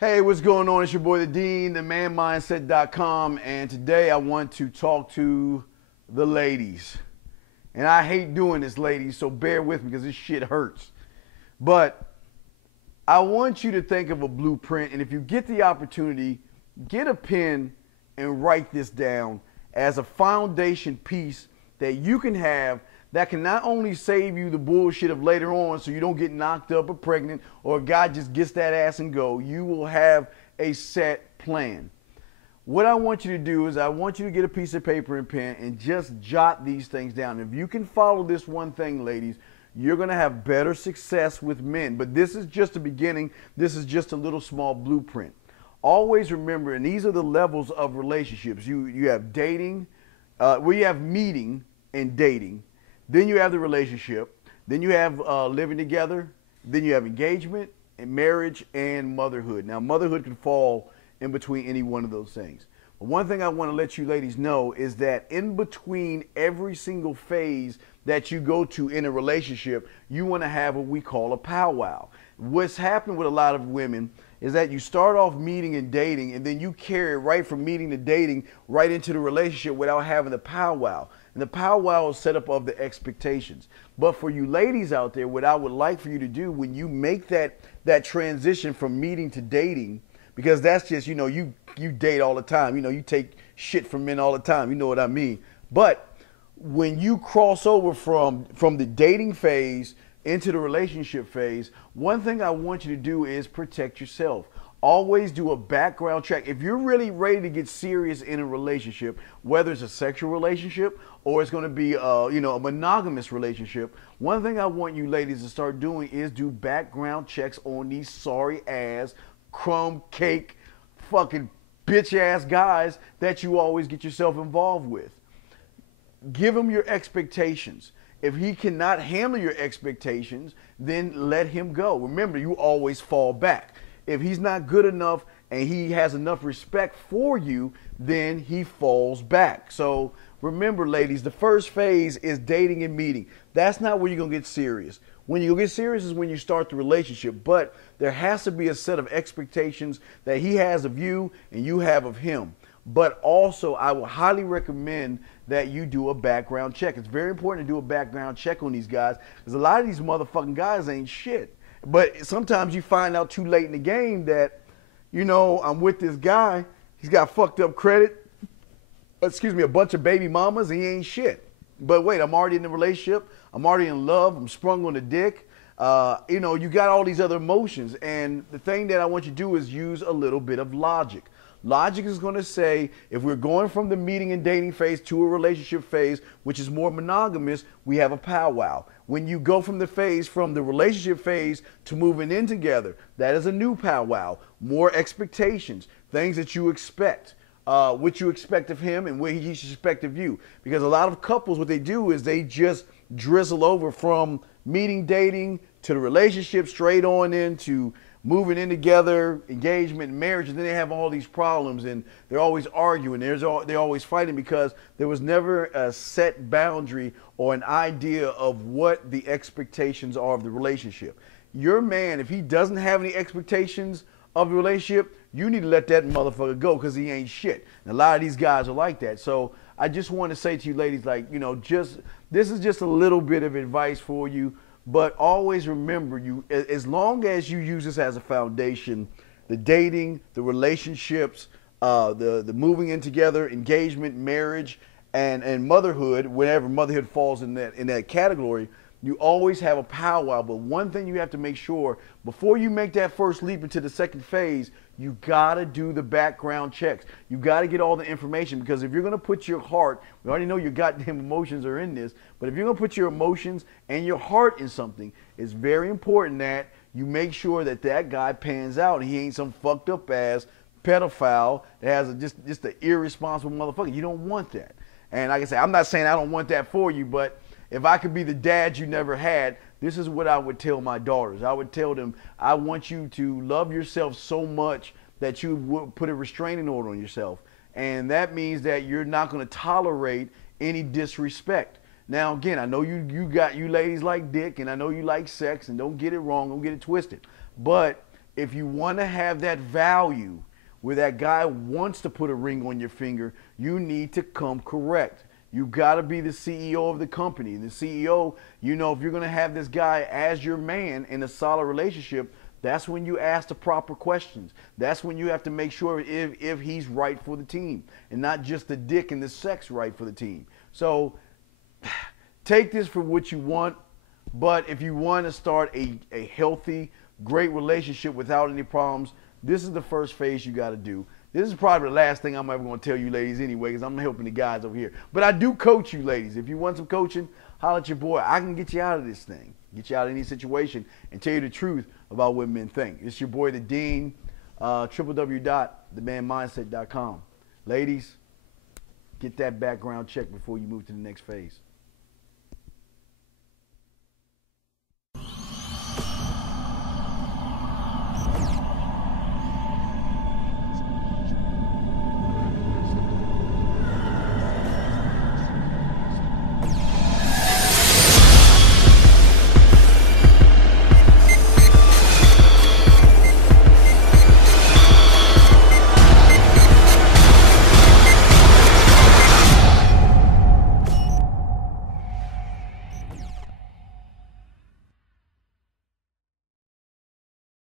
Hey, what's going on? It's your boy, The Dean, themanmindset.com, and today I want to talk to the ladies. And I hate doing this, ladies, so bear with me because this shit hurts. But I want you to think of a blueprint, and if you get the opportunity, get a pen and write this down as a foundation piece that you can have that can not only save you the bullshit of later on so you don't get knocked up or pregnant or a guy just gets that ass and go. You will have a set plan. What I want you to do is I want you to get a piece of paper and pen and just jot these things down. If you can follow this one thing, ladies, you're going to have better success with men. But this is just the beginning. This is just a little small blueprint. Always remember, and these are the levels of relationships. You have dating, you have meeting and dating. Then you have the relationship. Then you have living together. Then you have engagement and marriage and motherhood. Now, motherhood can fall in between any one of those things. But one thing I want to let you ladies know is that in between every single phase that you go to in a relationship, you want to have what we call a powwow. What's happened with a lot of women is that you start off meeting and dating, and then you carry right from meeting to dating right into the relationship without having the powwow. And the powwow is set up of the expectations. But for you ladies out there, what I would like for you to do when you make that transition from meeting to dating, because that's just, you date all the time. You take shit from men all the time. You know what I mean? But when you cross over from the dating phase into the relationship phase, one thing I want you to do is protect yourself. Always do a background check. If you're really ready to get serious in a relationship, whether it's a sexual relationship or it's going to be a monogamous relationship, one thing I want you ladies to start doing is do background checks on these sorry ass, crumb cake, fucking bitch ass guys that you always get yourself involved with. Give him your expectations. If he cannot handle your expectations, then let him go. Remember, you always fall back. If he's not good enough and he has enough respect for you, then he falls back. So remember, ladies, the first phase is dating and meeting. That's not where you're going to get serious. When you get serious is when you start the relationship. But there has to be a set of expectations that he has of you and you have of him. But also, I would highly recommend that you do a background check. It's very important to do a background check on these guys because a lot of these motherfucking guys ain't shit. But sometimes you find out too late in the game that, I'm with this guy. He's got fucked up credit. A bunch of baby mamas, and he ain't shit. But wait, I'm already in a relationship. I'm already in love. I'm sprung on the dick. You got all these other emotions. And the thing that I want you to do is use a little bit of logic. Logic is going to say if we're going from the meeting and dating phase to a relationship phase, which is more monogamous, we have a powwow. When you go from the relationship phase to moving in together, that is a new powwow. More expectations, things that you expect, what you expect of him and what he should expect of you. Because a lot of couples, what they do is they just drizzle over from meeting, dating to the relationship straight on into moving in together, engagement, marriage, and then they have all these problems and they're always arguing. They're always fighting because there was never a set boundary or an idea of what the expectations are of the relationship. Your man, if he doesn't have any expectations of the relationship, you need to let that motherfucker go because he ain't shit. And a lot of these guys are like that. So I just want to say to you ladies, this is just a little bit of advice for you. But always remember, as long as you use this as a foundation, the dating, the relationships, the moving in together, engagement, marriage, and motherhood, whenever motherhood falls in that category, you always have a powwow. But one thing you have to make sure, before you make that first leap into the second phase, you gotta do the background checks. You gotta get all the information, because if you're gonna put your heart, we already know your goddamn emotions are in this, but if you're gonna put your emotions and your heart in something, it's very important that you make sure that guy pans out and he ain't some fucked up ass pedophile that has just an irresponsible motherfucker. You don't want that. And like I say, I'm not saying I don't want that for you, but if I could be the dad you never had, this is what I would tell my daughters. I would tell them, I want you to love yourself so much that you would put a restraining order on yourself. And that means that you're not going to tolerate any disrespect. Now, again, I know you ladies like dick, and I know you like sex, and don't get it wrong, don't get it twisted. But if you want to have that value where that guy wants to put a ring on your finger, you need to come correct. You got to be the CEO of the company. The CEO, you know, if you're going to have this guy as your man in a solid relationship, that's when you ask the proper questions. That's when you have to make sure if he's right for the team and not just the dick and the sex right for the team. So take this for what you want, but if you want to start a healthy, great relationship without any problems, this is the first phase you got to do. This is probably the last thing I'm ever going to tell you ladies anyway, because I'm helping the guys over here. But I do coach you ladies. If you want some coaching, holler at your boy. I can get you out of this thing, get you out of any situation, and tell you the truth about what men think. It's your boy, The Dean, www.themanmindset.com. Ladies, get that background check before you move to the next phase.